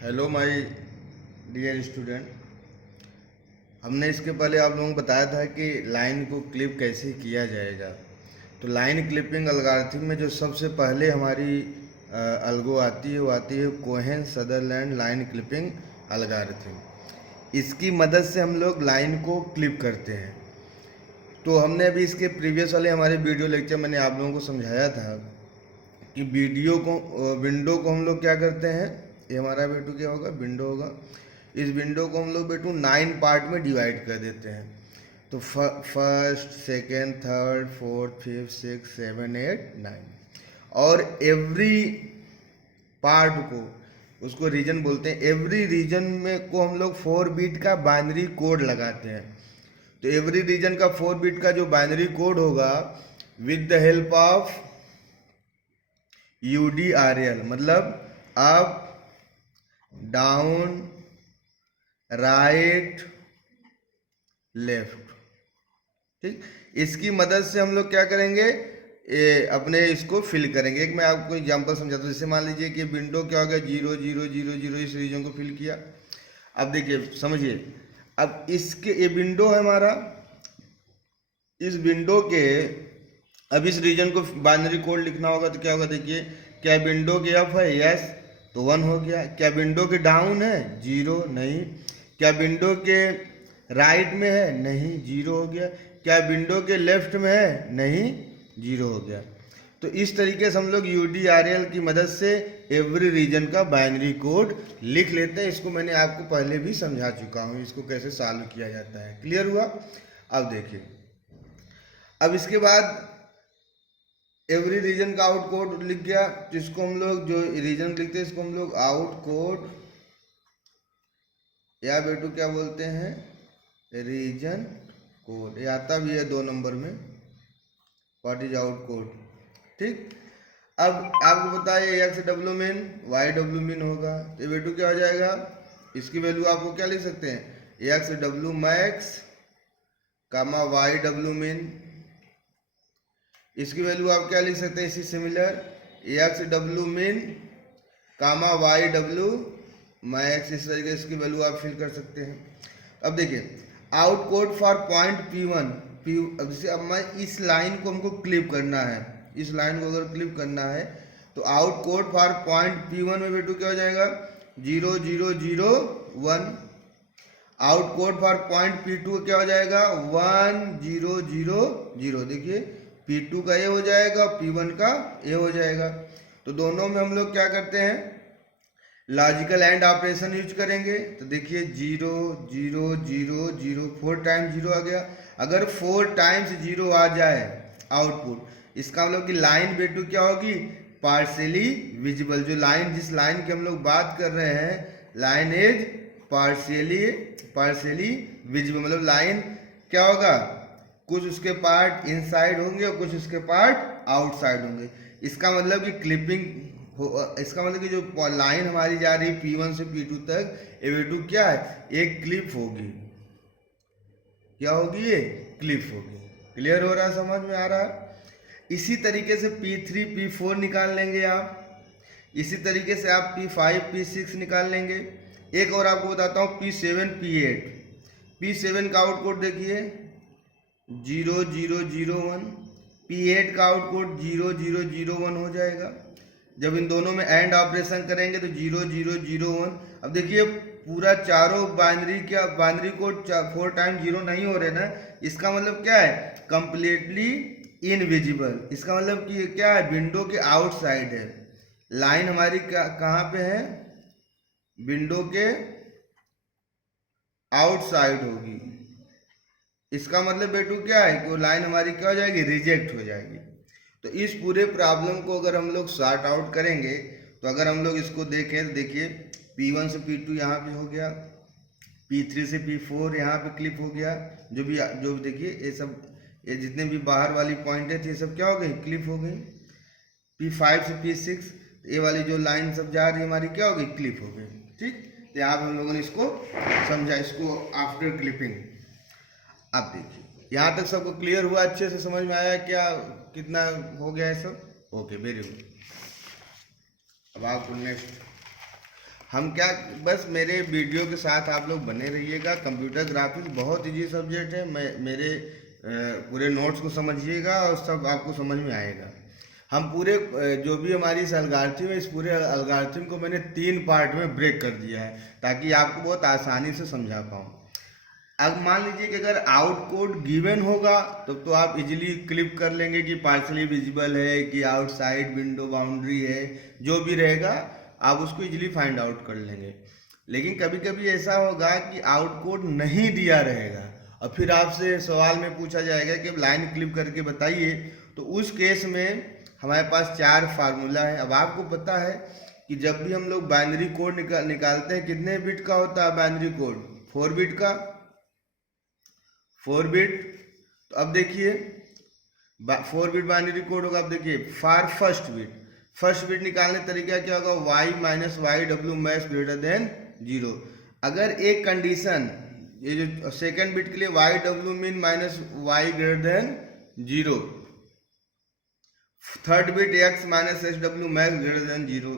Hello my dear student. हमने इसके पहले आप लोगों को बताया था कि लाइन को क्लिप कैसे किया जाएगा। तो लाइन क्लिपिंग एल्गोरिथम में जो सबसे पहले हमारी अलगो आती है वो आती है Cohen Sutherland line clipping algorithm. इसकी मदद से हम लोग लाइन को क्लिप करते हैं। तो हमने अभी इसके प्रीवियस वाले हमारे वीडियो लेक्चर मैंने आप लोगों को समझाया था कि विंडो को हम लोग क्या करते हैं। ये हमारा बेटू क्या होगा, विंडो होगा। इस विंडो को हम लोग बेटू 9 पार्ट में डिवाइड कर देते हैं। तो first, second, third, fourth, fifth, six, 7, 8, 9 और एवरी पार्ट को उसको रीजन बोलते हैं। एवरी रीजन में को हम लोग 4 बीट का बाइनरी कोड लगाते हैं। तो एवरी रीजन का 4 बीट का जो बाइनरी कोड होगा with the help of UDRL, मतलब अप, डाउन, राइट, लेफ्ट। ठीक, इसकी मदद से हम लोग क्या करेंगे, अपने इसको फिल करेंगे। एक मैं आपको एग्जांपल समझाता हूँ। जैसे मान लीजिए कि विंडो क्या हो गया, 0 0 0 0, इस रीजन को फिल किया। अब देखिए समझिए, अब इसके ये विंडो है हमारा। इस विंडो के अब इस रीजन को बाइनरी कोड लिखना होगा तो क्या होगा, देखिए क्या विंडो के अप है, यस, तो 1 हो गया। क्या विंडो के डाउन है, 0, नहीं। क्या विंडो के राइट में है, नहीं, 0 हो गया। क्या विंडो के लेफ्ट में है, नहीं, 0 हो गया। तो इस तरीके से हम लोग UDRL की मदद से एवरी रीजन का बाइनरी कोड लिख लेते हैं। इसको मैंने आपको पहले भी समझा चुका हूँ, इसको कैसे सॉल्व किया जाता है। क्लियर हुआ? अब देखिए, अब इसके बाद एवरी रीजन का आउट कोड लिख गया। जिसको हम लोग जो रीजन लिखते हैं इसको हम लोग आउट कोड या बेटू क्या बोलते हैं, रीजन कोड। ये आता भी है 2 नंबर में, व्हाट इज आउट कोड। ठीक, अब आपको बताइए XW मीन YW मीन होगा। तो बेटू क्या हो जाएगा, इसकी वैल्यू आपको क्या लिख सकते हैं, XW मैक्स कामा YW मीन। इसकी वैल्यू आप क्या लिख सकते हैं, इसी सिमिलर XW मीन कामा YW मैक्स। इस तरीके से इसकी वैल्यू आप फिल कर सकते हैं। अब देखिए, out code for point P1 अब जैसे अब मैं इस लाइन को हमको क्लिप करना है, इस लाइन को अगर क्लिप करना है तो out code for point P1 में बेटू क्या हो जाएगा, 0 0 0 1। Out code for point P2 क्या हो जाएगा, 1 0 0 0। देखिए P2 का ये हो जाएगा, P1 का ये हो जाएगा। तो दोनों में हम लोग क्या करते हैं, लॉजिकल एंड ऑपरेशन यूज करेंगे। तो देखिए 0 0 0 0, 4 टाइम्स 0 आ गया। अगर 4 टाइम्स 0 आ जाए आउटपुट, इसका मतलब कि लाइन बेटू क्या होगी, पार्शियली विजिबल। जो लाइन, जिस लाइन की हम लोग बात कर रहे हैं, लाइन इज पार्शियली विजिबल। मतलब लाइन क्या होगा, कुछ उसके पार्ट इनसाइड होंगे और कुछ उसके पार्ट आउटसाइड होंगे। इसका मतलब कि इसका मतलब कि जो लाइन हमारी जा रही है P1 से P2 तक, ये बेटू क्या है, एक क्लिप होगी। क्या होगी, ये क्लिप होगी। क्लियर हो रहा है, समझ में आ रहा है? इसी तरीके से P3 P4 निकाल लेंगे आप। इसी तरीके से आप P5 P6 निकाल लेंगे। एक और आपको बताता हूँ, P7 P8। P7 का आउटपुट देखिए 0 0 0 1। P8 का आउटपुट 0 0 0 1 हो जाएगा। जब इन दोनों में एंड ऑपरेशन करेंगे तो 0 0 0 1। अब देखिए पूरा चारों बाइनरी कोड 4 टाइम 0 नहीं हो रहे ना। इसका मतलब क्या है, कंप्लीटली इनविजिबल। इसका मतलब कि क्या है, विंडो के आउटसाइड है। लाइन हमारी कहाँ पे है, विंडो के आउटसाइड होगी। इसका मतलब बेटू क्या है कि वो लाइन हमारी क्या हो जाएगी, रिजेक्ट हो जाएगी। तो इस पूरे प्रॉब्लम को अगर हम लोग सॉर्ट आउट करेंगे, तो अगर हम लोग इसको देखें तो देखिए P1 से P2 यहाँ पे हो गया, P3 से P4 यहाँ पे क्लिप हो गया। जो भी देखिए ये जितने भी बाहर वाली पॉइंट है ये सब क्या हो गई, क्लिप हो गई। P5 से P6 ये वाली जो लाइन सब जा रही है हमारी क्या हो गई, क्लिप हो गई। ठीक, तो यहाँ पे हम लोगों ने इसको समझा, इसको आफ्टर क्लिपिंग। अब देखिए यहाँ तक सबको क्लियर हुआ, अच्छे से समझ में आया क्या, कितना हो गया है सब? Okay, very good. अब आपको नेक्स्ट, हम क्या, बस मेरे वीडियो के साथ आप लोग बने रहिएगा। कंप्यूटर ग्राफिक्स बहुत इजी सब्जेक्ट है। मेरे पूरे नोट्स को समझिएगा और सब आपको समझ में आएगा। हम पूरे जो भी हमारी इस अलगारिथम है, इस पूरे अलगारिथम को मैंने 3 पार्ट में ब्रेक कर दिया है ताकि आपको बहुत आसानी से समझा पाऊँ। अब मान लीजिए कि अगर आउट कोड गिवन होगा तो आप इजीली क्लिप कर लेंगे कि पार्शली विजिबल है कि आउटसाइड विंडो बाउंड्री है, जो भी रहेगा आप उसको इजीली फाइंड आउट कर लेंगे। लेकिन कभी कभी ऐसा होगा कि आउट कोड नहीं दिया रहेगा और फिर आपसे सवाल में पूछा जाएगा कि लाइन क्लिप करके बताइए। तो उस केस में हमारे पास 4 फार्मूला है। अब आपको पता है कि जब भी हम लोग बाइनरी कोड निकालते हैं, कितने बिट का होता है बाइनरी कोड? 4 बिट का, 4 बिट। तो अब देखिए 4 बिट बाइनरी कोड होगा। अब देखिए फॉर फर्स्ट बिट निकालने तरीका क्या होगा? y minus Y W max greater than 0। अगर एक कंडीशन, ये जो सेकंड बिट के लिए Y W min minus Y greater than 0, third bit x minus H W max greater than 0,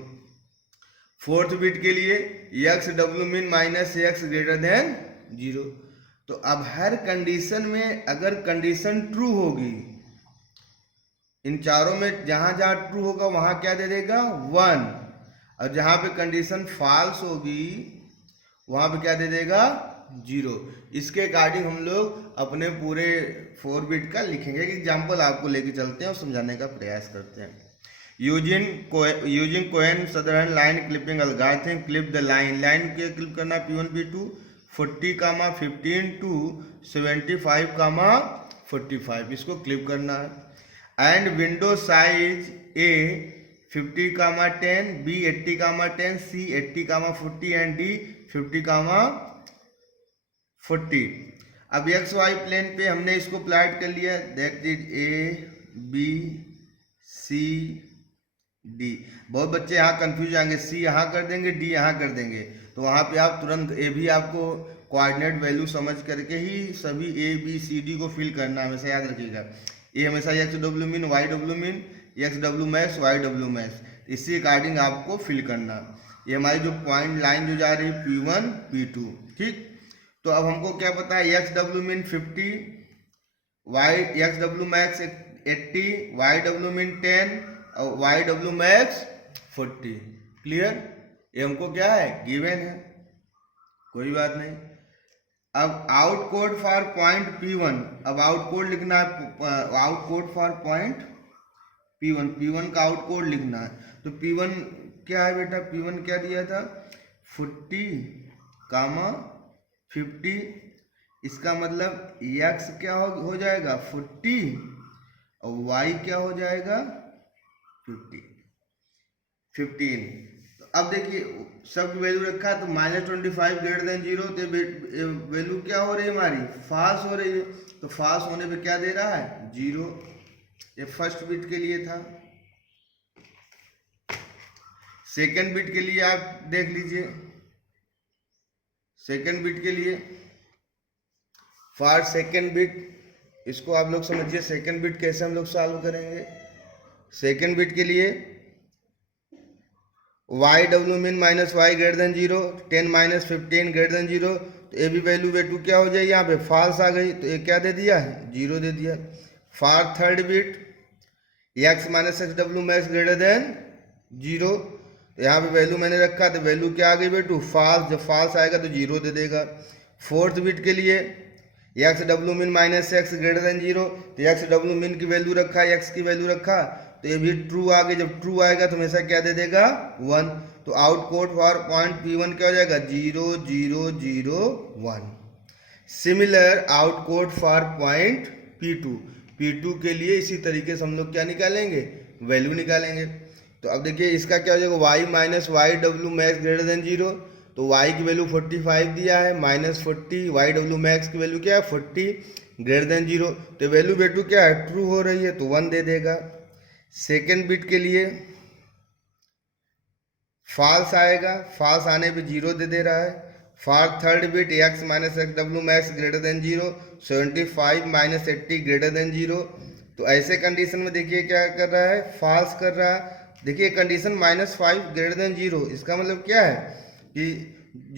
fourth bit के लिए x W min minus X greater than 0। तो अब हर कंडीशन में अगर कंडीशन ट्रू होगी, इन चारों में जहां जहां ट्रू होगा वहां क्या दे देगा? 1। और जहां पे कंडीशन फॉल्स होगी वहां पे क्या दे देगा? 0। इसके अकॉर्डिंग हम लोग अपने पूरे 4 बिट का लिखेंगे। एक एग्जाम्पल आपको लेके चलते हैं और समझाने का प्रयास करते हैं। Using Cohen southern line clipping algorithm, clip the line के क्लिप करना P1 P2 40, 15 टू 75, 45 इसको क्लिप करना है। And window size A 50, 10, B 80, 10, C 80, 40 and D 50, 40। अब एक्स वाई प्लेन पे हमने इसको प्लॉट कर लिया। That is A B C D। बहुत बच्चे यहाँ कंफ्यूज आएंगे, C यहाँ कर देंगे, D यहाँ कर देंगे, तो वहाँ पे आप तुरंत ए भी आपको कोऑर्डिनेट वैल्यू समझ करके ही सभी A B C D को फिल करना, हमेशा याद रखिएगा। ए हमेशा X W min, Y W min, X W max, Y W max, इसी अकॉर्डिंग आपको फिल करना। ये हमारी जो पॉइंट लाइन जो जा रही है P1 P2, ठीक। तो अब हमको क्या पता है? X W min 50, Y X W max 80, Y W min 10 और वाई डब्ल्यू मैक्स 40। क्लियर? ये हमको क्या है? गिवन है, कोई बात नहीं। अब out code for point P1, अब आउट कोड लिखना है। Out code for point P1 का आउट कोड लिखना है। तो P1 क्या है बेटा? P1 क्या दिया था? 40, 50। इसका मतलब x क्या हो जाएगा? 40 और y क्या हो जाएगा? 15। तो अब देखिए सब वैल्यू रखा है, तो -25 ग्रेटर देन 0, तो वैल्यू क्या हो रही है? हमारी फॉल्स हो रही है। तो फॉल्स होने पे क्या दे रहा है? 0। ये फर्स्ट बिट के लिए था। सेकंड बिट के लिए आप देख लीजिए। सेकंड बिट के लिए फॉर सेकंड बिट, इसको आप लोग समझिए। सेकंड बिट कैसे हम लोग सॉल्व करेंगे? सेकंड बिट के लिए Y W min minus Y greater than 0, 10 minus 15 greater than 0। तो ए भी वैल्यू वे टू क्या हो जाएगी? यहाँ पे फॉल्स आ गई, तो ये क्या दे दिया है? 0 दे दिया। For third bit x minus x W max greater than 0, तो यहाँ पे वैल्यू मैंने रखा, तो वैल्यू क्या आ गई बेटू? फॉल्स। जब फॉल्स आएगा तो 0 दे देगा। फोर्थ बिट के लिए x W min minus X greater than 0, तो एक्स डब्ल्यू मिन की वैल्यू रखा, एक्स की वैल्यू रखा, तो ये भी ट्रू आ गई। जब ट्रू आएगा तो हमेशा क्या दे देगा? 1। तो out code for point P1 क्या हो जाएगा? 0 0 0 1। Similar out code for point P2 के लिए इसी तरीके से हम लोग क्या निकालेंगे? वैल्यू निकालेंगे। तो अब देखिए इसका क्या हो जाएगा? y minus Y W max greater than 0, तो y की वैल्यू 45 दिया है, -40, वाई डब्ल्यू मैक्स की वैल्यू क्या है? 40 ग्रेटर देन 0, तो वैल्यू बेटू क्या है? ट्रू हो रही है, तो 1 दे देगा। सेकेंड बिट के लिए फॉल्स आएगा, फॉल्स आने पे 0 दे दे रहा है। For third bit x minus x W max greater than 0, 75 minus 80 greater than 0। तो ऐसे कंडीशन में देखिए क्या कर रहा है? फॉल्स कर रहा है। देखिए कंडीशन -5 ग्रेटर देन 0, इसका मतलब क्या है? कि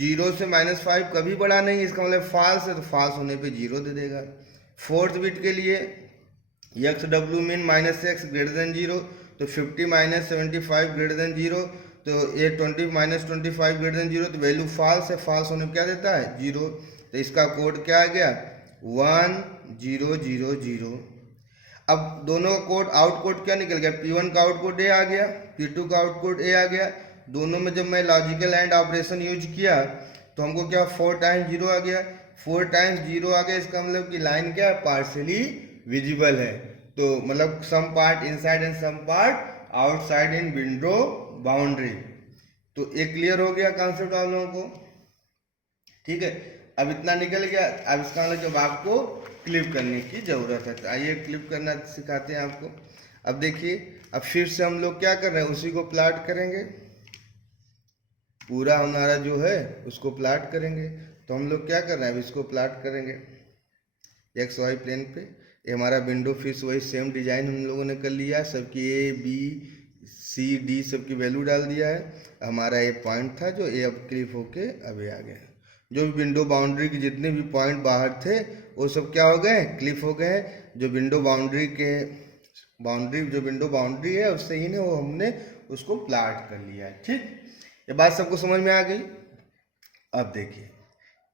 0 से -5 कभी बड़ा नहीं है, इसका मतलब फॉल्स है, तो फॉल्स होने पे 0 दे देगा। फोर्थ बिट के लिए x W mean -x greater than 0, तो 50 -75 ग्रेटर देन 0, तो ये 20 -25 ग्रेटर देन 0, तो वैल्यू फॉल्स है, फॉल्स होने पे क्या देता है 0। तो इसका कोड क्या आ गया 1 0 0 0। अब दोनों का कोड आउटपुट क्या निकल गया, P1 का आउटपुट A आ गया, P2 का आउटपुट A आ गया। दोनों में जब मैं लॉजिकल एंड ऑपरेशन यूज किया तो हमको क्या 4 टाइम्स 0 आ गया, 4 टाइम्स 0 आ गया, इसका मतलब कि लाइन क्या है पार्शियली विजिबल है। तो मतलब some part inside and some part outside in window boundary. तो ये क्लियर हो गया कॉन्सेप्ट आप लोगों को, ठीक है। अब इतना निकल गया, अब इसका मतलब जब आपको क्लिप करने की जरूरत है, तो आइए क्लिप करना सिखाते हैं आपको। अब देखिए, अब फिर से हम लोग क्या कर रहे हैं, उसी को प्लॉट करेंगे, पूरा हमारा जो है उसको प्लॉट करेंगे। तो हम लोग क्या कर रहे हैं, अब इसको प्लॉट करेंगे एक्स वाई प्लेन पे। ये हमारा विंडो फिर वही सेम डिजाइन हम लोगों ने कर लिया, सबकी ए बी सी डी सबकी वैल्यू डाल दिया है। हमारा ये पॉइंट था जो ये अब क्लिप होके अब ये आ गया। जो भी विंडो बाउंड्री के जितने भी पॉइंट बाहर थे वो सब क्या हो गए, क्लिप हो गए। जो विंडो बाउंड्री के जो विंडो बाउंड्री है उससे ही ना वो हमने उसको प्लॉट कर लिया है, ठीक। ये बात सबको समझ में आ गई। अब देखिए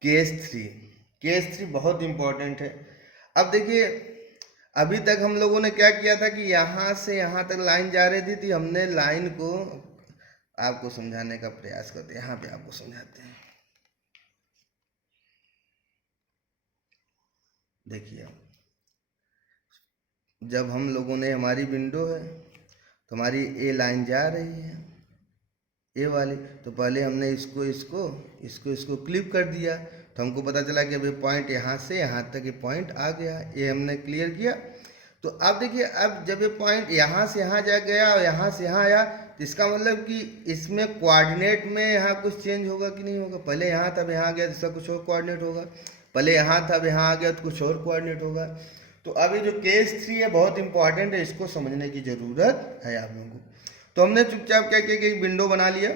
केस 3 बहुत इंपॉर्टेंट है। अब देखिए, अभी तक हम लोगों ने क्या किया था कि यहाँ से यहाँ तक लाइन जा रही थी, हमने लाइन को आपको समझाने का प्रयास करते हैं, यहाँ पे आपको समझाते हैं। देखिए, जब हम लोगों ने हमारी विंडो है तो हमारी ए लाइन जा रही है ए वाली, तो पहले हमने इसको क्लिप कर दिया, तो हमको पता चला कि अब ये पॉइंट यहाँ से यहाँ तक ये पॉइंट आ गया, ये हमने क्लियर किया। तो अब देखिए, अब जब ये पॉइंट यहाँ से यहाँ जा गया और यहाँ से यहाँ आया, तो इसका मतलब कि इसमें कोऑर्डिनेट में यहाँ कुछ चेंज होगा कि नहीं होगा। पहले यहाँ था अब यहाँ आ गया तो इसका कुछ और कोऑर्डिनेट होगा, पहले यहाँ था अब यहाँ आ गया तो कुछ और कोऑर्डिनेट होगा। तो अभी जो केस 3 है बहुत इंपॉर्टेंट है, इसको समझने की जरूरत है आप लोगों को। तो हमने चुपचाप क्या किया कि एक विंडो बना लिया।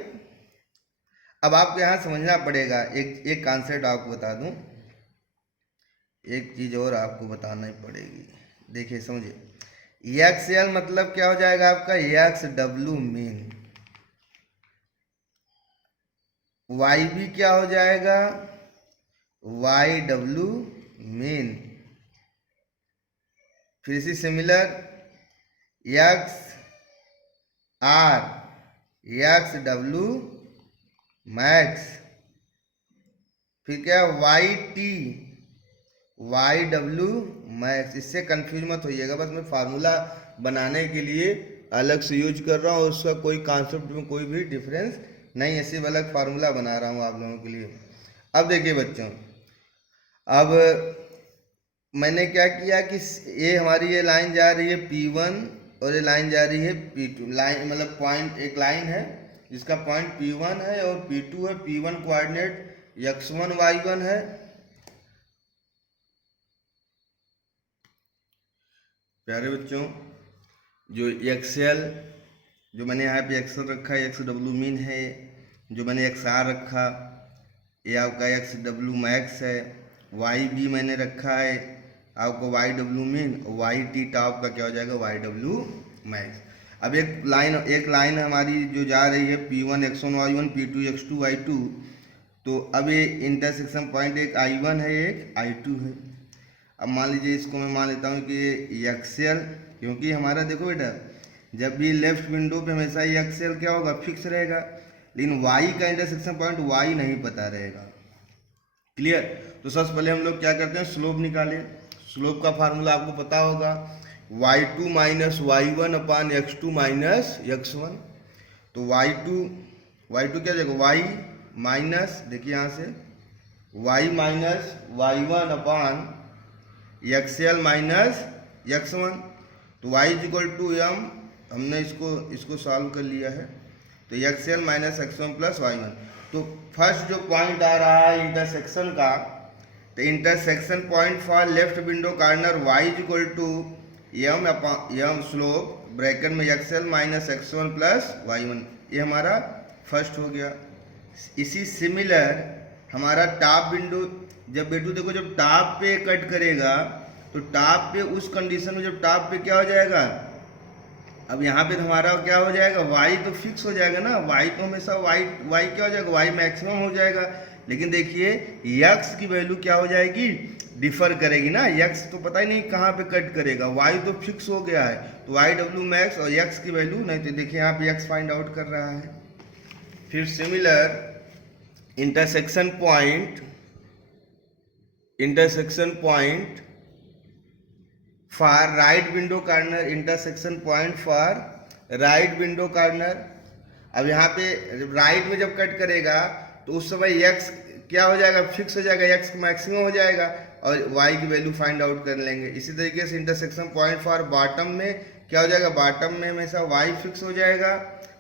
अब आपको यहाँ समझना पड़ेगा, एक कॉन्सेप्ट आपको बता दूं, एक चीज और आपको बताना ही पड़ेगी। देखिए समझिए, एक्सएल मतलब क्या हो जाएगा आपका X W min, Y B क्या हो जाएगा वाई डब्ल्यू मीन, फिर इसी similar X R X W max, फिर क्या Y T Y W max. इससे कंफ्यूज मत होइएगा, बस मैं फार्मूला बनाने के लिए अलग से यूज कर रहा हूँ, उसका कोई कॉन्सेप्ट में कोई भी डिफरेंस नहीं है, सिर्फ अलग फार्मूला बना रहा हूँ आप लोगों के लिए। अब देखिए बच्चों, अब मैंने क्या किया कि ये हमारी ये लाइन जा रही है P1 और ये लाइन जा रही है P2। लाइन मतलब पॉइंट, एक लाइन है जिसका पॉइंट P1 है और P2 है। P1 कोऑर्डिनेट x1 y1 है, प्यारे बच्चों। जो एक्सएल जो मैंने यहाँ पे एक्सएल रखा है, एक्स डब्ल्यू मीन है, जो मैंने एक्स आर रखा ये आपका एक्स डब्ल्यू मैक्स है, वाई बी मैंने रखा है आपको Y W min, Y T top का क्या हो जाएगा वाई डब्ल्यू मैक्स। अब एक लाइन हमारी जो जा रही है P1 x1 y1 P2 x2 y2, तो अब ये इंटरसेक्शन पॉइंट एक I1 है एक I2 है। अब मान लीजिए इसको मैं मान लेता हूँ कि ये एक्सएल, क्योंकि हमारा देखो बेटा जब भी लेफ्ट विंडो पे हमेशा ये एक्सएल क्या होगा फिक्स रहेगा, लेकिन वाई का इंटरसेक्शन पॉइंट वाई नहीं पता रहेगा, क्लियर। तो सबसे पहले हम लोग क्या करते हैं स्लोप निकालें। स्लोप का फार्मूला आपको पता होगा y2 माइनस y1 अपान x2 माइनस x1। तो y2 क्या जाएगा y माइनस, देखिए यहाँ से y minus y1 upon XL minus x1। तो y is equal to m, हमने इसको सॉल्व कर लिया है, तो XL minus x1 plus y1। तो फर्स्ट जो पॉइंट आ रहा है इंटरसेक्शन का, तो intersection point for left window corner y is equal to m slope bracket में x l minus x1 plus y1, ये हमारा फर्स्ट हो गया। इसी सिमिलर हमारा टॉप विंडो, जब बेटू देखो जब टॉप पे कट करेगा तो टॉप पे उस कंडीशन में जब टॉप पे क्या हो जाएगा, अब यहाँ पे हमारा क्या हो जाएगा, वाई तो फिक्स हो जाएगा ना, वाई तो हमेशा वाई वाई क्या हो जाएगा, वाई मैक्सिमम हो जाएगा। लेकिन देखिए यक्स की वैल्यू क्या हो जाएगी, डिफर करेगी ना, यक्स तो पता ही नहीं कहाँ पे कट करेगा, वाई तो फिक्स हो गया है, तो वाई डब्ल्यू मैक्स और यक्स की वैल्यू नहीं, तो देखिए यहाँ पे यक्स फाइंड आउट कर रहा है। फिर similar intersection point for right window corner, intersection point for right window corner. अब यहाँ पे राइट में जब कट करेगा तो उस समय यक्स क्या हो जाएगा, फिक्स हो जाएगा, यक्स मैक्सिमम हो जाएगा और वाई की वैल्यू फाइंड आउट कर लेंगे। इसी तरीके से इंटरसेक्शन पॉइंट फॉर बॉटम में क्या हो जाएगा, बॉटम में हमेशा वाई फिक्स हो जाएगा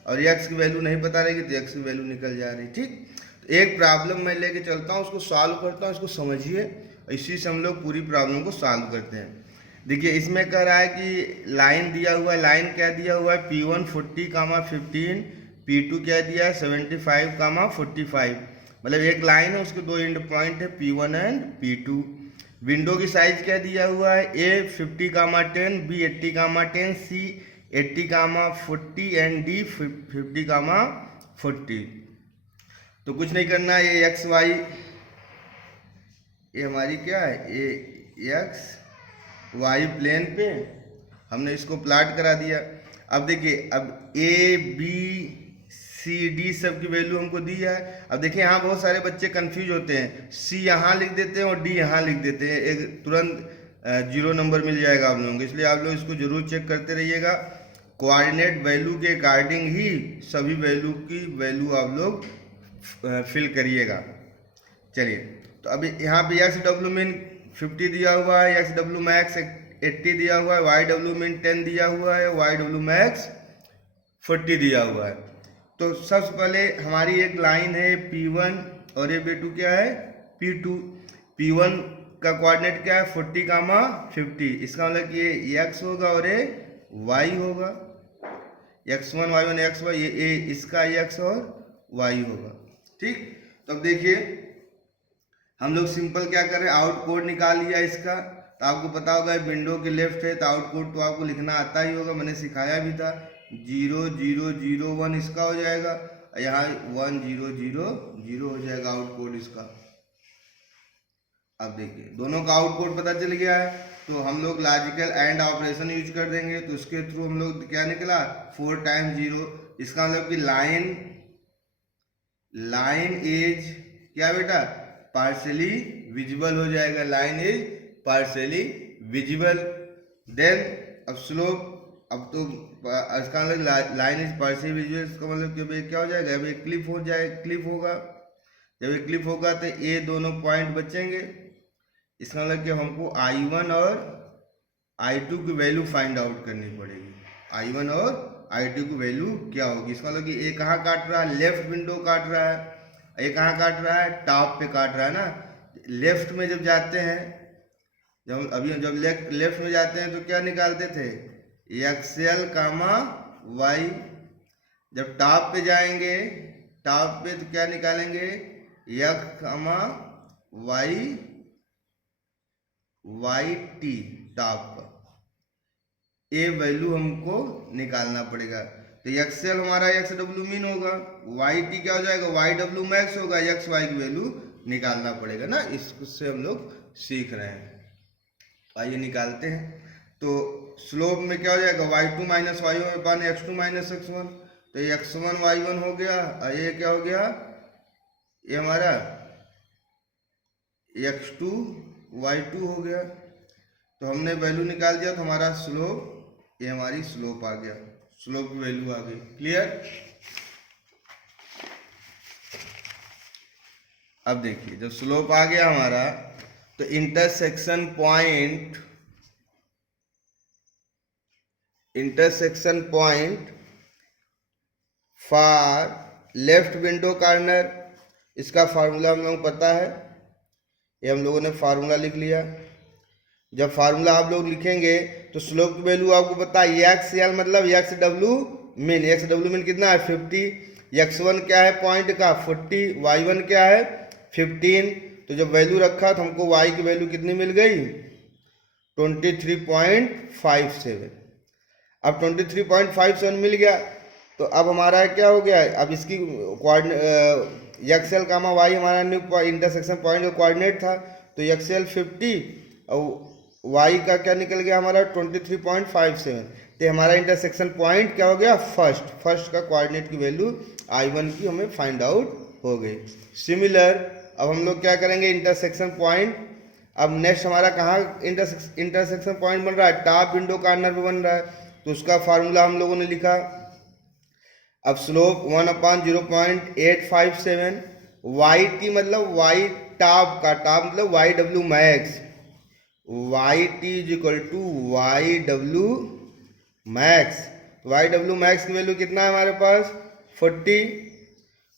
और यक्स की वैल्यू नहीं पता रहेगी तो यक्स की वैल्यू निकल जा रही। ठीक, तो एक प्रॉब्लम मैं लेके चलता हूँ, उसको सॉल्व करता हूँ, इसको समझिए, इसी से हम लोग पूरी प्रॉब्लम को सॉल्व करते हैं। देखिए इसमें कह रहा है कि लाइन दिया हुआ है, लाइन क्या दिया हुआ है, P1 40, 15, P2 क्या दिया है 75, 45, मतलब एक लाइन है, उसके दो एंड पॉइंट है P1 एंड P2। विंडो की साइज क्या दिया हुआ है, A 50, 10, B 80, 10, C 80, 40 and D 50, 40। तो कुछ नहीं करना, ये एक्स वाई, ये हमारी क्या है, ये एक्स वाई प्लेन पे हमने इसको प्लाट करा दिया। अब देखिए अब ए बी सी डी सब की वैल्यू हमको दी है। अब देखिए यहाँ बहुत सारे बच्चे कंफ्यूज होते हैं, सी यहाँ लिख देते हैं और डी यहाँ लिख देते हैं, एक तुरंत 0 नंबर मिल जाएगा आप लोगों को, इसलिए आप लोग इसको जरूर चेक करते रहिएगा। कोऑर्डिनेट वैल्यू के अकॉर्डिंग ही सभी वैल्यू की वैल्यू आप लोग फिल करिएगा। चलिए तो अभी यहाँ पे एक्स डब्ल्यू मीन 50 दिया हुआ है, एक्स डब्ल्यू मैक्स 80 दिया हुआ है, वाई डब्ल्यू मीन 10 दिया हुआ है, वाई डब्ल्यू मैक्स 40 दिया हुआ है। तो सबसे पहले हमारी एक लाइन है P1 और ये B2 क्या है P2। P1 का कोऑर्डिनेट क्या है 40, 50, इसका मतलब कि ये x होगा और ये y होगा, x1 y1 xy, ये इसका x और y होगा। ठीक, तो अब देखिए हम लोग सिंपल क्या कर रहे हैं, आउट कोड निकाल लिया इसका। तो आपको पता होगा विंडो के लेफ्ट है तो आउट कोड तो आपको लिखना आता ही होगा, मैंने सिखाया भी था। 0 0 0 1 इसका हो जाएगा, यहाँ 1 0 0 0 हो जाएगा आउट कोड इसका। अब देखिए दोनों का आउट कोड पता चल गया है, तो हम लोग लॉजिकल एंड ऑपरेशन यूज कर देंगे, तो उसके थ्रू हम लोग क्या निकला 4 टाइम्स 0, इसका मतलब कि लाइन इज क्या बेटा पार्शियली विजिबल हो जाएगा, line is partially visible. Then अब स्लोप, अब तो इसका मतलब लाइन इज पार्शियली विजिबल, इसका मतलब कि क्या हो जाएगा, अब क्लिप हो जाए, क्लिप होगा, जब ये क्लिप होगा तो ये दोनों पॉइंट बचेंगे। इसका मतलब कि हमको I1 और I2 की वैल्यू फाइंड आउट करनी पड़ेगी, I1 और I2 की वैल्यू क्या होगी। इसका मतलब कि ये कहाँ काट रहा है, लेफ्ट विंडो काट रहा है, ये कहाँ काट रहा है, टॉप पे काट रहा है ना। लेफ्ट में जब जाते हैं, जब लेफ्ट में जाते हैं तो क्या निकालते थे XL, Y। जब टॉप पे जाएंगे, टॉप पे तो क्या निकालेंगे X, Y T टॉप पर, ये वैल्यू हमको निकालना पड़ेगा। तो XL हमारा XW मीन होगा, YT क्या हो जाएगा YW मैक्स होगा, XY की वैल्यू निकालना पड़ेगा ना, इससे हम लोग सीख रहे हैं। आइए निकालते हैं। तो स्लोप में क्या हो जाएगा y2 minus y1 x2 minus x1, तो ये x1 y1 हो गया और ये क्या हो गया, ये हमारा x2 y2 हो गया। तो हमने वैल्यू निकाल दिया, तो हमारा स्लोप, ये हमारी स्लोप आ गया, स्लोप की वैल्यू आ गई। क्लियर। अब देखिए जब स्लोप आ गया हमारा, तो intersection point for left window corner, इसका फार्मूला हम लोगों को पता है, ये हम लोगों ने फार्मूला लिख लिया। जब फार्मूला आप लोग लिखेंगे तो स्लोप की वैल्यू आपको पता है XL मतलब XW मीन, XW मीन कितना है 50, x1 क्या है पॉइंट का 40, y1 क्या है 15। तो जब वैल्यू रखा तो हमको y की वैल्यू कितनी मिल गई 23.57। अब 23.57 मिल गया तो अब हमारा क्या हो गया, अब इसकी एक्सएल कामा वाई हमारा न्यू इंटरसेक्शन पॉइंट का कोऑर्डिनेट था, तो एक्सएल 50 और वाई का क्या निकल गया हमारा 23.57। तो हमारा इंटरसेक्शन पॉइंट क्या हो गया फर्स्ट का कोऑर्डिनेट की वैल्यू I1 की हमें फाइंड आउट हो गई। सिमिलर अब हम लोग क्या करेंगे इंटरसेक्शन पॉइंट, अब नेक्स्ट हमारा कहाँ इंटरसेक्शन पॉइंट बन रहा है, टॉप विंडो कॉर्नर पे बन रहा है, तो उसका फार्मूला हम लोगों ने लिखा। अब स्लोप 1/0.857, वाई टी मतलब वाई टॉप का, टॉप मतलब Y W max, Y T is equal to Y W max. Y W max की वैल्यू कितना है हमारे पास 40,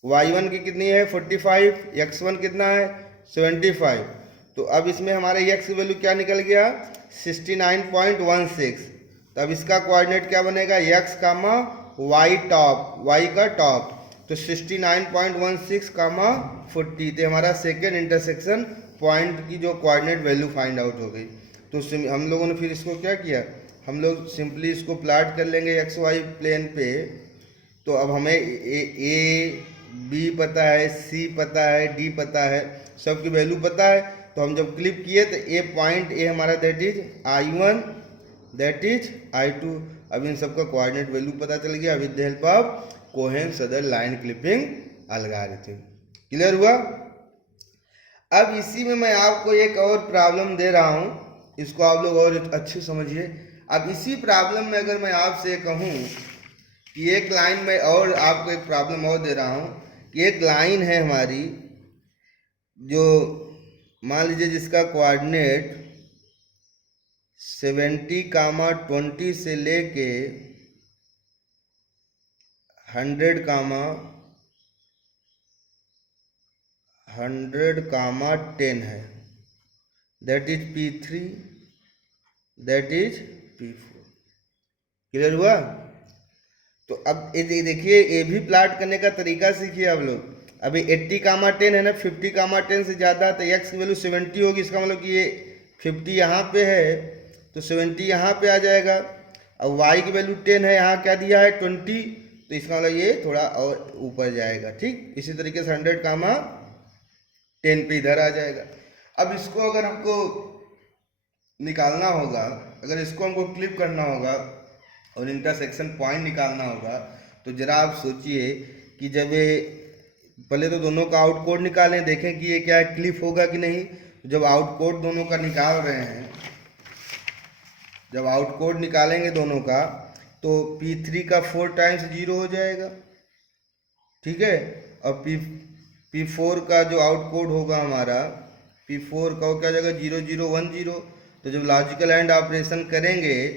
y1 की कितनी है 45, x1 कितना है 75। तो अब इसमें हमारे x की वैल्यू क्या निकल गया 69.16। तो अब इसका कोऑर्डिनेट क्या बनेगा x कामा y टॉप, y का टॉप, तो 69.16 कामा 40। तो हमारा सेकेंड इंटरसेक्शन पॉइंट की जो कोऑर्डिनेट वैल्यू फाइंड आउट हो गई। तो हम लोगों ने फिर इसको क्या किया, हम लोग सिंपली इसको प्लाट कर लेंगे एक्स वाई प्लेन पे। तो अब हमें ए बी पता है, सी पता है, डी पता है, सब की वैल्यू पता है। तो हम जब क्लिप किए तो ए पॉइंट ए हमारा that is I1, that is I2। अब इन सबका कोऑर्डिनेट वैल्यू पता चल गया with the help of Cohen Sutherland line clipping algorithm. Clear हुआ। अब इसी में मैं आपको एक और प्रॉब्लम दे रहा हूँ, इसको आप लोग और अच्छे समझिए। अब इसी प्रॉब्लम में अगर मैं आपसे कहूँ कि एक लाइन में, और आपको एक प्रॉब्लम और दे रहा हूँ कि एक लाइन है हमारी जो मान लीजिए जिसका कोऑर्डिनेट 70, 20 से लेके 100, 10 है, that is P3, that is P4। Clear हुआ। तो अब ये देखिए, ये भी प्लाट करने का तरीका सीखिए आप लोग। अभी 80, 10 है ना, 50, 10 से ज़्यादा, तो x की वैल्यू 70 होगी। इसका मतलब कि ये 50 यहाँ पे है तो 70 यहाँ पे आ जाएगा। अब y की वैल्यू 10 है, यहाँ क्या दिया है 20, तो इसका मतलब ये थोड़ा और ऊपर जाएगा। ठीक इसी तरीके से 100, 10 पे इधर आ जाएगा। अब इसको अगर हमको निकालना होगा, अगर इसको हमको क्लिप करना होगा और इंटरसेक्शन पॉइंट निकालना होगा, तो जरा आप सोचिए कि जब ये पहले तो दोनों का आउटकोड निकालें, देखें कि ये क्या है क्लिप होगा कि नहीं। जब आउटकोड दोनों का निकाल रहे हैं, जब आउटकोड निकालेंगे दोनों का, तो P3 का 4 टाइम्स 0 हो जाएगा, ठीक है। और P4 का जो आउटकोड होगा हमारा, P4 का वो क्या हो जाएगा 0 0 1 0। तो जब लॉजिकल एंड ऑपरेशन करेंगे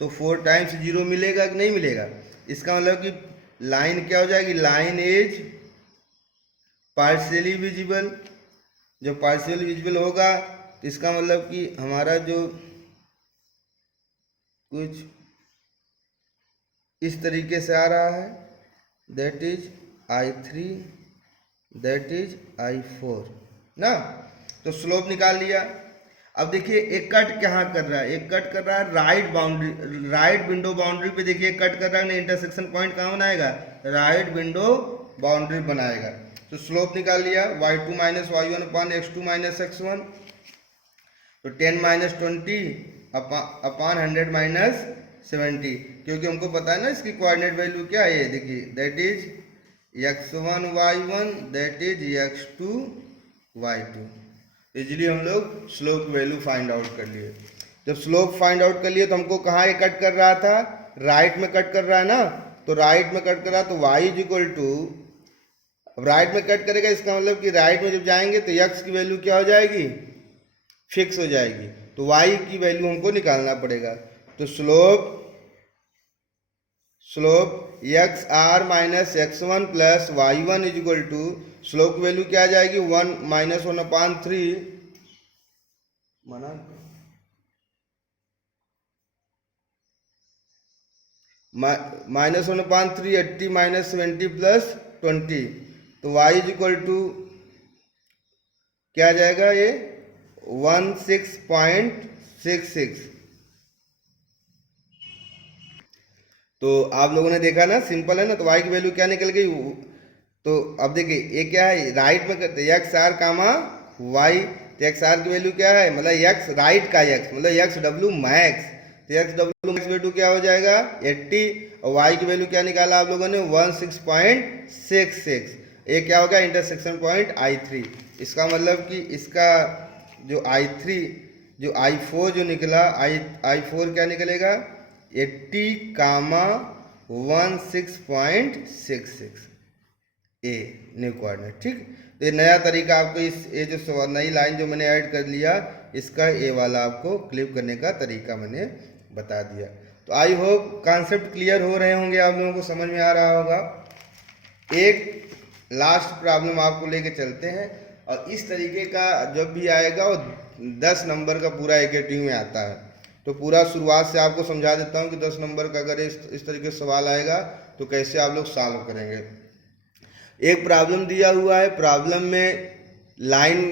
तो 4 टाइम्स 0 मिलेगा कि नहीं मिलेगा। इसका मतलब कि लाइन क्या हो जाएगी, लाइन इज पार्शियली विजिबल। जब पार्शियली विजिबल होगा तो इसका मतलब कि हमारा जो कुछ इस तरीके से आ रहा है, that is I3, that is I4 ना। तो स्लोप निकाल लिया। अब देखिए एक कट कहाँ कर रहा है, एक कट कर रहा है right boundary, right window boundary पे। देखिए कट कर रहा है ना, इंटरसेक्शन पॉइंट कहाँ बनाएगा, राइट विंडो बाउंड्री बनाएगा। तो स्लोप निकाल लिया, y2 minus y1 upon x2 minus x1। तो 10 माइनस 20 अपॉन 100 माइनस 70, क्योंकि हमको पता है ना इसकी कोऑर्डिनेट वैल्यू क्या है। देखिए that is x1 y1, that is x2 y2। Easily हम लोग स्लोप वैल्यू फाइंड आउट कर लिए। जब स्लोप फाइंड आउट कर लिए तो हमको कहाँ ये कट कर रहा था, राइट में कट कर रहा है ना। तो राइट में कट कर रहा, तो y इज इक्वल टू, अब राइट में कट करेगा इसका मतलब कि राइट में जब जाएंगे तो x की वैल्यू क्या हो जाएगी, फिक्स हो जाएगी। तो y की वैल्यू हमको निकालना पड़ेगा। तो slope X R minus x1 plus y1 is equal to, slope की वैल्यू क्या आ जाएगी 1 minus 1 upon 3 minus 1 upon 3, 80 minus 70 plus 20, तो y इज इक्वल टू क्या आ जाएगा ये 16.66। तो आप लोगों ने देखा ना, सिंपल है ना। तो y की वैल्यू क्या निकल गई। तो अब देखिए ये क्या है, राइट में करते एक्स आर कामा वाई। तो एक्स आर की वैल्यू क्या है, मतलब एक्स राइट का एक्स, मतलब एक्स डब्ल्यू मैक्स। तो एक्स डब्ल्यू मैक्स वैल्यू क्या हो जाएगा 80, और वाई की वैल्यू क्या निकाला आप लोगों ने 16.66। ये क्या होगा इंटरसेक्शन पॉइंट I3। इसका मतलब कि इसका जो I3 जो I4 जो निकला, I4 क्या निकलेगा 80 कामा 16.66 ए न्यू कोऑर्डिनेट। ठीक, तो ये नया तरीका आपको इस ये जो नई लाइन जो मैंने ऐड कर लिया, इसका ए वाला आपको क्लिप करने का तरीका मैंने बता दिया। तो आई होप कॉन्सेप्ट क्लियर हो रहे होंगे, आप लोगों को समझ में आ रहा होगा। एक लास्ट प्रॉब्लम आपको लेके चलते हैं, और इस तरीके का जब भी आएगा वो 10 नंबर का पूरा एक में आता है। तो पूरा शुरुआत से आपको समझा देता हूँ कि 10 नंबर का अगर इस तरीके से सवाल आएगा तो कैसे आप लोग सॉल्व करेंगे। एक प्रॉब्लम दिया हुआ है, प्रॉब्लम में लाइन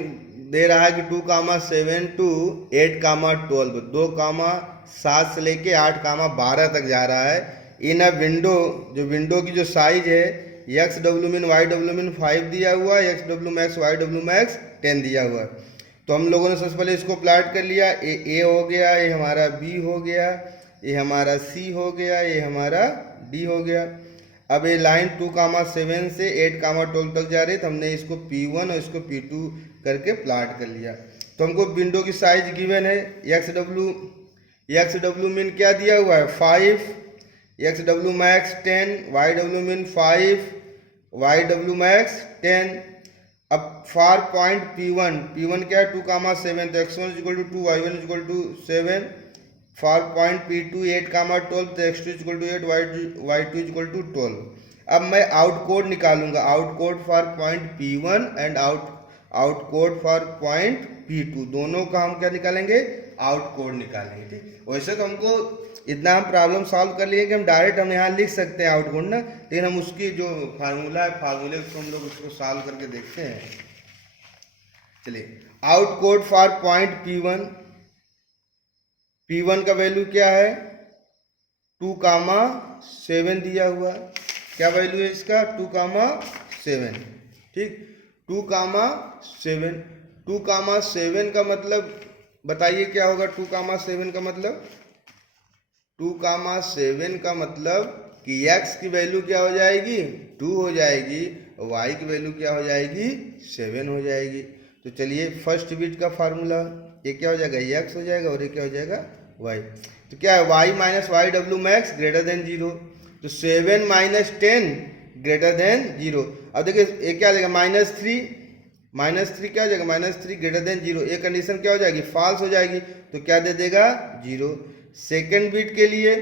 दे रहा है कि 2,7 टू 8,12, 2,7 से लेके 8,12 तक जा रहा है। इन अ विंडो, जो विंडो की जो साइज है X W min Y W min 5 दिया हुआ है, X W max Y W max 10 दिया हुआ है। तो हम लोगों ने सबसे पहले इसको प्लाट कर लिया, ए हो गया, ये हमारा बी हो गया, ये हमारा सी हो गया, ये हमारा डी हो गया। अब ये लाइन 2,7 से 8,12 तक जा रही है, तो हमने इसको P1 और इसको P2 करके प्लाट कर लिया। तो हमको विंडो की साइज गिवन है, एक्स डब्ल्यू मिन क्या दिया हुआ है 5, X W max 10, Y W min 5, Y W max 10। अब फॉर पॉइंट P1 क्या है 2,7, तो x1 is equal to 2, y1 is equal to 7। For point P2 8,12, तो x2 is equal to 8, y2 is equal to 12। अब मैं out code निकालूंगा, out code for point P1 and out code for point P2, दोनों का हम क्या निकालेंगे out code निकालेंगे। ठीक, वैसे तो हमको इतना हम प्रॉब्लम सॉल्व कर लिए कि हम डायरेक्ट हम यहाँ लिख सकते हैं आउट कोड ना, लेकिन हम उसकी जो फार्मूला है फार्मूले को हम लोग उसको सॉल्व करके देखते हैं। चलिए, out code for point P1 का वैल्यू क्या है 2,7 दिया हुआ है। क्या वैल्यू है इसका 2,7। ठीक, 2,7 का मतलब बताइए क्या होगा 2,7 का मतलब। 2,7 का मतलब कि x की वैल्यू क्या हो जाएगी 2 हो जाएगी, और y की वैल्यू क्या हो जाएगी 7 हो जाएगी। तो चलिए फर्स्ट बिट का फार्मूला, ये क्या हो जाएगा x हो जाएगा, और ये क्या हो जाएगा y। तो क्या है y minus Y W max greater than 0, तो 7 माइनस 10 ग्रेटर देन 0। अब देखिए ये क्या हो जाएगा -3 क्या हो जाएगा -3 ग्रेटर देन 0। ये कंडीशन क्या हो जाएगी फॉल्स हो जाएगी, तो क्या दे देगा 0। सेकेंड बिट के लिए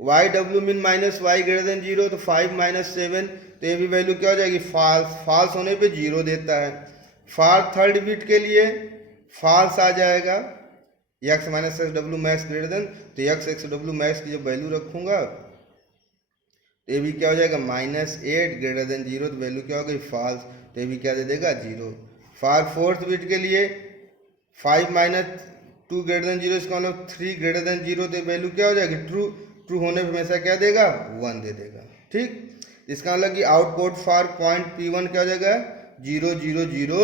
Y W min minus Y greater than 0, तो 5 माइनस 7, तो ये भी वैल्यू क्या हो जाएगी फॉल्स होने पे 0 देता है। फॉर थर्ड बिट के लिए फॉल्स आ जाएगा, x minus x W max greater then, तो एक्स डब्ल्यू मैक्स की जब वैल्यू रखूंगा तो ये भी क्या हो जाएगा -8 ग्रेटर देन 0, तो वैल्यू क्या हो गई फॉल्स, तो ये भी क्या दे देगा 0। फॉर फोर्थ बिट के लिए 5 माइनस 2 ग्रेटर देन 0, इसका मतलब 3 ग्रेटर देन 0, तो वैल्यू क्या हो जाएगी ट्रू होने पे हमेशा क्या देगा 1 दे देगा। ठीक, इसका मतलब कि आउटपुट फॉर पॉइंट P1 क्या हो जाएगा 0 0 0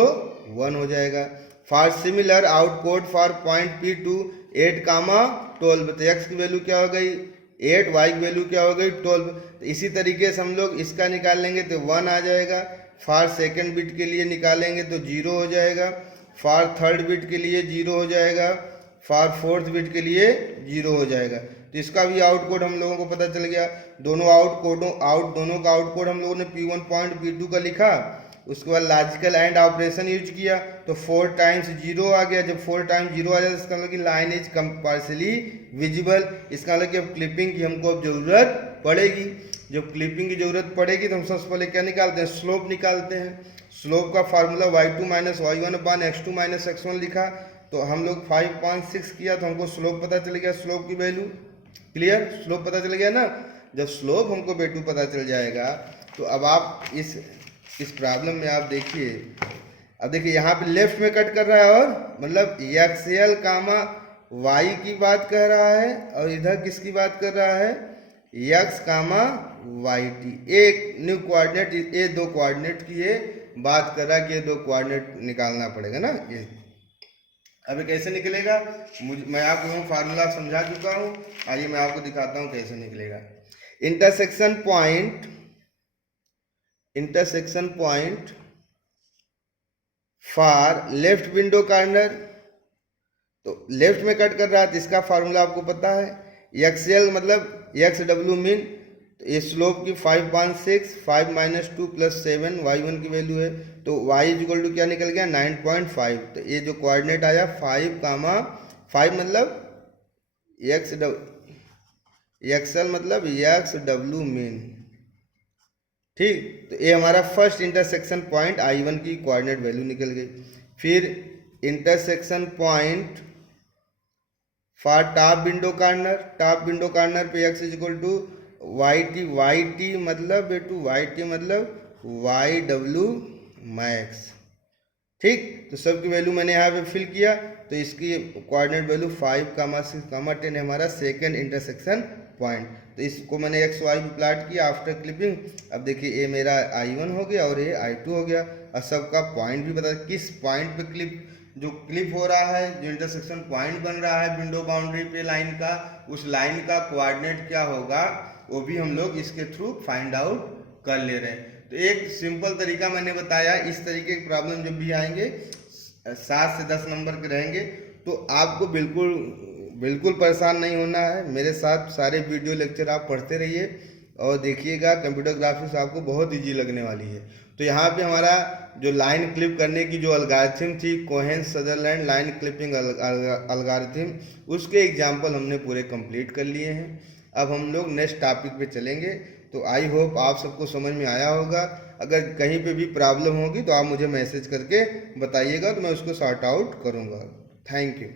1 हो जाएगा। For similar output for point P2 8,12, तो x की वैल्यू क्या हो गई 8, y की वैल्यू क्या हो गई 12। तो इसी तरीके से हम लोग इसका निकाल लेंगे तो 1 आ जाएगा। फॉर सेकेंड बिट के लिए निकालेंगे तो 0 हो जाएगा। फॉर थर्ड बिट के लिए 0 हो जाएगा। फॉर फोर्थ बिट के लिए 0 हो जाएगा। तो इसका भी आउटपुट हम लोगों को पता चल गया। दोनों का आउटपुट हम लोगों ने P1 पॉइंट P2 का लिखा, उसके बाद लॉजिकल एंड ऑपरेशन यूज किया तो 4 टाइम्स 0 आ गया। जब 4 टाइम्स 0 आ जाए इसका मतलब कि लाइन इज पार्शियली विजिबल। इसका मतलब कि अब क्लिपिंग की हमको अब जरूरत पड़ेगी। जब क्लिपिंग की जरूरत पड़ेगी तो हम सबसे पहले क्या निकालते हैं स्लोप निकालते हैं। स्लोप का फार्मूला y2 माइनस y1 अपान x2 माइनस x1 लिखा, तो हम लोग 5.6 किया तो हमको स्लोप पता चल गया। स्लोप की वैल्यू क्लियर, स्लोप पता चल गया ना। जब स्लोप हमको वैल्यू पता चल जाएगा तो अब आप इस इस प्रॉब्लम में आप देखिए, अब देखिए यहाँ पे लेफ्ट में कट कर रहा है और मतलब एक्सएल कामा वाई की बात कर रहा है और इधर किसकी बात कर रहा है, एक्स कामा वाई टी। एक न्यू कोऑर्डिनेट, ये दो कोऑर्डिनेट की ये बात कर रहा है कि ये दो कोऑर्डिनेट निकालना पड़ेगा ना। ये अभी कैसे निकलेगा, मैं आपको फार्मूला समझा चुका हूँ, आइए मैं आपको दिखाता हूँ कैसे निकलेगा। Intersection point for left window corner, तो लेफ्ट में कट कर रहा है तो इसका फार्मूला आपको पता है, एक्सएल मतलब एक्स डब्ल्यू मीन, तो ये स्लोप की 5.6, 5 - 2 + 7 y1 की वैल्यू है, तो y इक्वल टू क्या निकल गया 9.5। तो ये जो कोऑर्डिनेट आया 5 मतलब एक्सएल मतलब एक्स डब्ल्यू मीन, ठीक। तो ये हमारा फर्स्ट इंटरसेक्शन पॉइंट I1 की कोऑर्डिनेट वैल्यू निकल गई। फिर intersection point for top window corner पे x equal to Y T मतलब वाई डब्ल्यू मैक्स, ठीक। तो सब की वैल्यू मैंने यहाँ पे फिल किया, तो इसकी कोऑर्डिनेट वैल्यू 5, 6, 10 है हमारा सेकेंड इंटरसेक्शन पॉइंट। तो इसको मैंने एक्स वाई पे प्लाट किया आफ्टर क्लिपिंग। अब देखिए ये मेरा I1 हो गया और ये I2 हो गया, और सबका पॉइंट भी बता किस पॉइंट पे क्लिप हो रहा है, जो इंटरसेक्शन पॉइंट बन रहा है विंडो बाउंड्री पे लाइन का, उस लाइन का कोऑर्डिनेट क्या होगा वो भी हम लोग इसके थ्रू फाइंड आउट कर ले रहे हैं। तो एक सिंपल तरीका मैंने बताया, इस तरीके के प्रॉब्लम जब भी आएंगे 7 से 10 नंबर के रहेंगे, तो आपको बिल्कुल परेशान नहीं होना है। मेरे साथ सारे वीडियो लेक्चर आप पढ़ते रहिए और देखिएगा, कंप्यूटर ग्राफिक्स आपको बहुत इजी लगने वाली है। तो यहाँ पे हमारा जो लाइन क्लिप करने की जो अलगारिथम थी, कोहेन-सदरलैंड लाइन क्लिपिंग अलगारिथम, उसके एग्जाम्पल हमने पूरे कंप्लीट कर लिए हैं। अब हम लोग नेक्स्ट टॉपिक पे चलेंगे। तो आई होप आप सबको समझ में आया होगा। अगर कहीं पे भी प्रॉब्लम होगी तो आप मुझे मैसेज करके बताइएगा, तो मैं उसको सॉर्ट आउट करूँगा। Thank you.